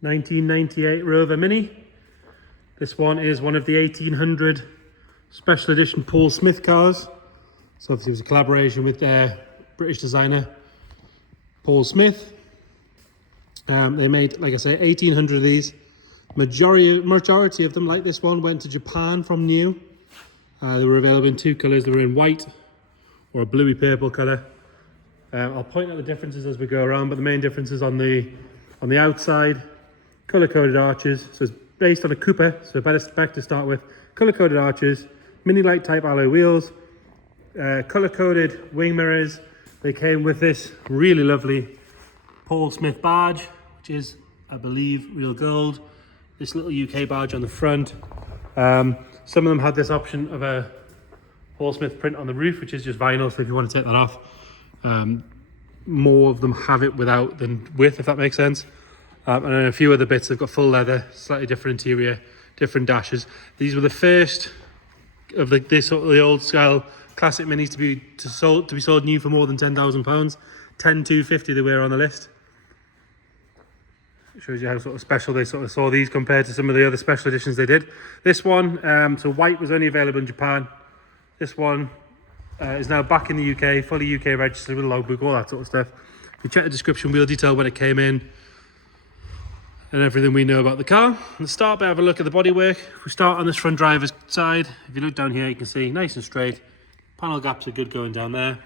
1998 Rover Mini. This one is one of the 1800 special edition Paul Smith cars. So obviously it was a collaboration with their British designer, Paul Smith. They made, like I say, 1800 of these. Majority of them, like this one, went to Japan from new. They were available in two colours. They were in white or a bluey purple colour. I'll point out the differences as we go around, but the main difference is on the outside, colour-coded arches. So it's based on a Cooper, so better spec to start with. Colour-coded arches, mini light type alloy wheels, colour-coded wing mirrors. They came with this really lovely Paul Smith badge, which is, I believe, real gold. This little UK badge on the front. Some of them had this option of a Paul Smith print on the roof, which is just vinyl, so if you want to take that off. More of them have it without than with, if that makes sense. And then a few other bits, they've got full leather, slightly different interior, different dashes. These were the first of the old style classic minis to be sold new for more than £10,000. 10,250 they were on the list. It shows you how sort of special they sort of saw these compared to some of the other special editions they did. This one, so white was only available in Japan. This one is now back in the UK, fully UK registered with a logbook, all that sort of stuff. If you check the description, we'll detail when it came in and everything we know about the car. Let's start by having a look at the bodywork. If we start on this front driver's side, if you look down here, you can see nice and straight. Panel gaps are good going down there.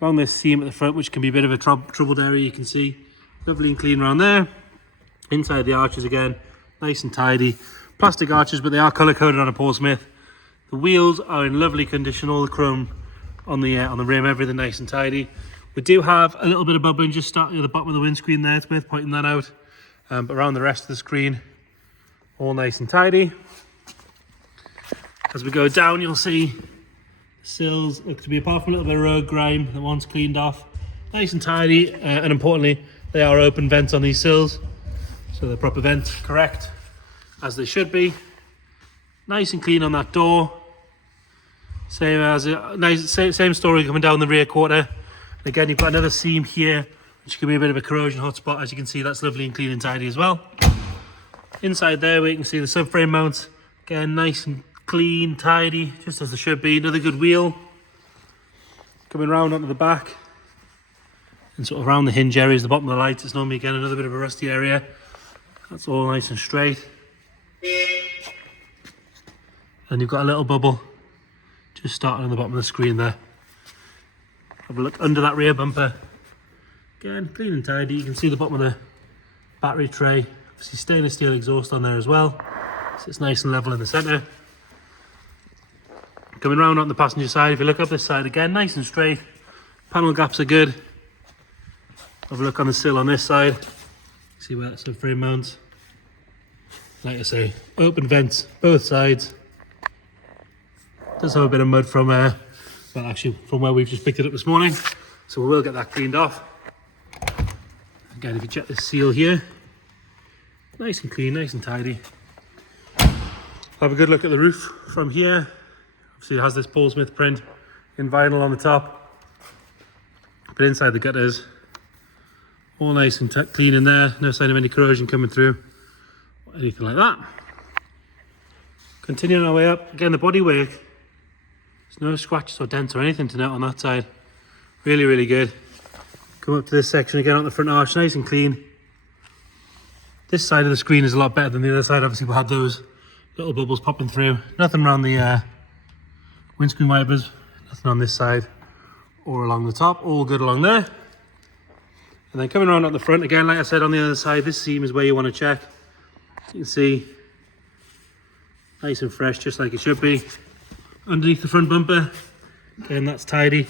Along this seam at the front, which can be a bit of a troubled area, you can see lovely and clean around there. Inside the arches again, nice and tidy. Plastic arches, but they are colour coded on a Paul Smith. The wheels are in lovely condition, all the chrome on the rim, everything nice and tidy. We do have a little bit of bubbling just starting at the bottom of the windscreen there. It's worth pointing that out. But around the rest of the screen, all nice and tidy. As we go down, you'll see sills look to be, apart from a little bit of road grime that one's cleaned off, nice and tidy. And importantly, they are open vents on these sills, so the proper vents correct as they should be. Nice and clean on that door. Same story coming down the rear quarter. And again, you've got another seam here, which could be a bit of a corrosion hotspot. As you can see, that's lovely and clean and tidy as well. Inside there, we can see the subframe mounts. Again, nice and clean, tidy, just as they should be. Another good wheel. Coming round onto the back and sort of around the hinge areas, the bottom of the lights, it's normally again another bit of a rusty area. That's all nice and straight. And you've got a little bubble just starting on the bottom of the screen there. Have a look under that rear bumper. Again, clean and tidy. You can see the bottom of the battery tray. Obviously stainless steel exhaust on there as well, so it's nice and level in the centre. Coming round on the passenger side, if you look up this side again, nice and straight. Panel gaps are good. Have a look on the sill on this side. See where that subframe mounts. Like I say, open vents both sides. Does have a bit of mud from well, actually from where we've just picked it up this morning, so we will get that cleaned off. Again, if you check this seal here, nice and clean, nice and tidy. Have a good look at the roof from here. Obviously it has this Paul Smith print in vinyl on the top, but inside the gutters, all nice and clean in there. No sign of any corrosion coming through or anything like that. Continuing our way up, again the bodywork, there's no scratches or dents or anything to note on that side. Really, really good. Come up to this section again on the front arch, nice and clean. This side of the screen is a lot better than the other side. Obviously we had those little bubbles popping through. Nothing around the windscreen wipers, nothing on this side or along the top. All good along there. And then coming around at the front again, like I said, on the other side, this seam is where you want to check. You can see nice and fresh, just like it should be. Underneath the front bumper, again, that's tidy.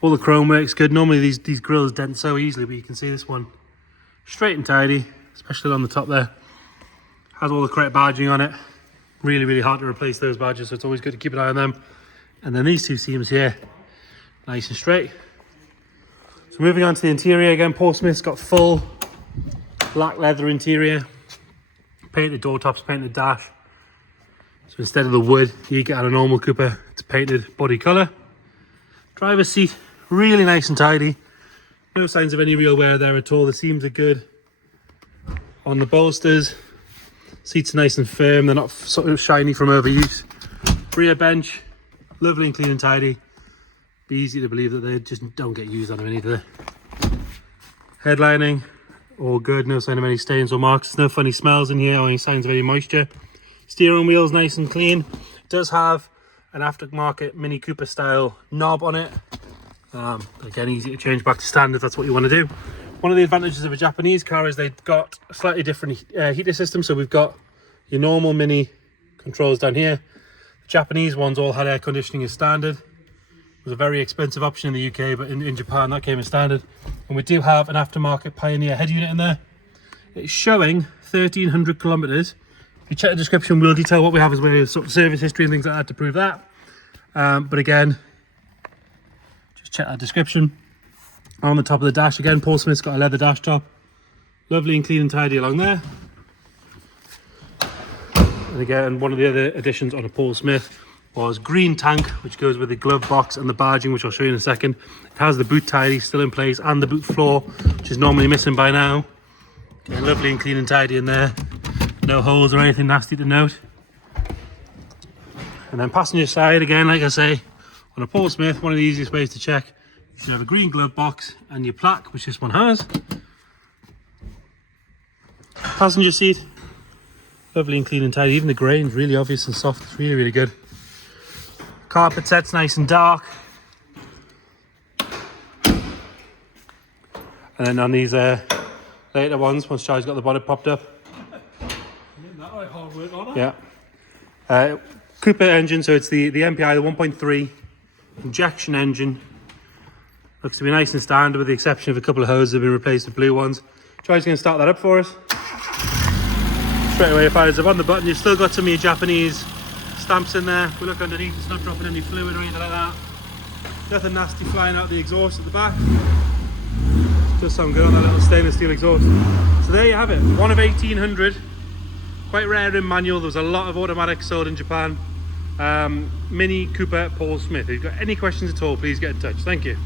All the chrome works good. Normally these grills dent so easily, but you can see this one straight and tidy, especially on the top there. Has all the correct badging on it. Really, really hard to replace those badges, so it's always good to keep an eye on them. And then these two seams here, nice and straight. So moving on to the interior again, Paul Smith's got full black leather interior, painted door tops, painted dash. So instead of the wood you get on a normal Cooper, it's painted body colour. Driver's seat, really nice and tidy. No signs of any real wear there at all. The seams are good on the bolsters. Seats are nice and firm, they're not sort of shiny from overuse. Rear bench, lovely and clean and tidy. Be easy to believe that they just don't get used on them any, do they? Headlining, all good, no sign of any stains or marks. There's no funny smells in here or any signs of any moisture. Steering wheel's nice and clean. It does have an aftermarket Mini Cooper style knob on it. Again, easy to change back to standard if that's what you want to do. One of the advantages of a Japanese car is they've got a slightly different heater system. So we've got your normal Mini controls down here. The Japanese ones all had air conditioning as standard. It was a very expensive option in the UK, but in Japan that came as standard. And we do have an aftermarket Pioneer head unit in there. It's showing 1,300 kilometers. If you check the description, we'll detail what we have as well as sort of service history and things like that to prove that. But again, just check that description. On the top of the dash, again, Paul Smith's got a leather dash top. Lovely and clean and tidy along there. And again, one of the other additions on a Paul Smith was green tank, which goes with the glove box and the barging, which I'll show you in a second. It has the boot tidy still in place and the boot floor, which is normally missing by now. Again, lovely and clean and tidy in there. No holes or anything nasty to note. And then passenger side, again, like I say, on a Paul Smith, one of the easiest ways to check. You should have a green glove box and your plaque, which this one has. Passenger seat, lovely and clean and tidy. Even the grain's really obvious and soft. It's really, really good. Carpet set's nice and dark. And then on these later ones, once Charlie's got the bonnet popped up. Hard work on it. Yeah. Cooper engine, so it's the MPI, the 1.3 injection engine. Looks to be nice and standard with the exception of a couple of hoses that have been replaced with blue ones. Charlie's going to start that up for us. Straight away it fires up on the button. You've still got some of your Japanese stamps in there. We look underneath, it's not dropping any fluid or anything like that. Nothing nasty flying out the exhaust at the back. Does sound good on that little stainless steel exhaust. So there you have it, one of 1,800. Quite rare in manual. There was a lot of automatics sold in Japan. Mini Cooper Paul Smith. If you've got any questions at all, please get in touch. Thank you.